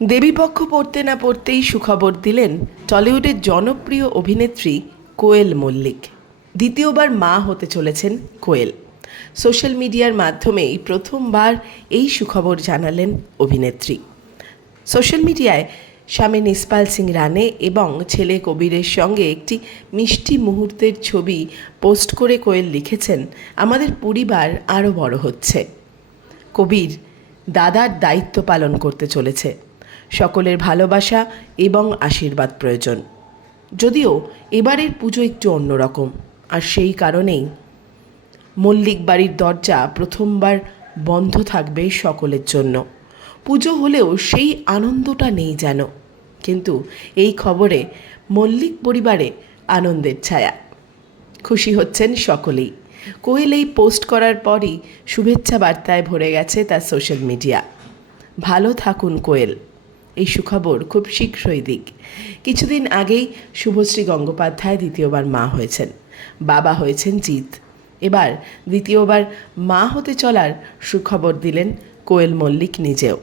দেবীপক্ষ পড়তে না পড়তেই সুখবর দিলেন টলিউডের জনপ্রিয় অভিনেত্রী কোয়েল মল্লিক। দ্বিতীয়বার মা হতে চলেছেন কোয়েল। সোশ্যাল মিডিয়ার মাধ্যমেই প্রথমবার এই সুখবর জানালেন অভিনেত্রী। সোশ্যাল মিডিয়ায় স্বামী নিসপাল সিং রানে এবং ছেলে কবিরের সঙ্গে একটি মিষ্টি মুহূর্তের ছবি পোস্ট করে কোয়েল লিখেছেন, আমাদের পরিবার আরও বড় হচ্ছে। কবির দাদার দায়িত্ব পালন করতে চলেছে। সকলের ভালোবাসা এবং আশীর্বাদ প্রয়োজন। যদিও এবারের পুজো একটু অন্যরকম, আর সেই কারণেই মল্লিক বাড়ির দরজা প্রথমবার বন্ধ থাকবে সকলের জন্য। পুজো হলেও সেই আনন্দটা নেই যেন, কিন্তু এই খবরে মল্লিক পরিবারে আনন্দের ছায়া। খুশি হচ্ছেন সকলেই। কোয়েল এই পোস্ট করার পরই শুভেচ্ছা বার্তায় ভরে গেছে তার সোশ্যাল মিডিয়া। ভালো থাকুন কোয়েল। এই সুখবর খুব শীঘ্রই দিক। কিছুদিন আগেই শুভশ্রী গঙ্গোপাধ্যায় দ্বিতীয়বার মা হয়েছেন। বাবা হয়েছেন জিৎ। এবার দ্বিতীয়বার মা হতে চলার সুখবর দিলেন কোয়েল মল্লিক নিজেও।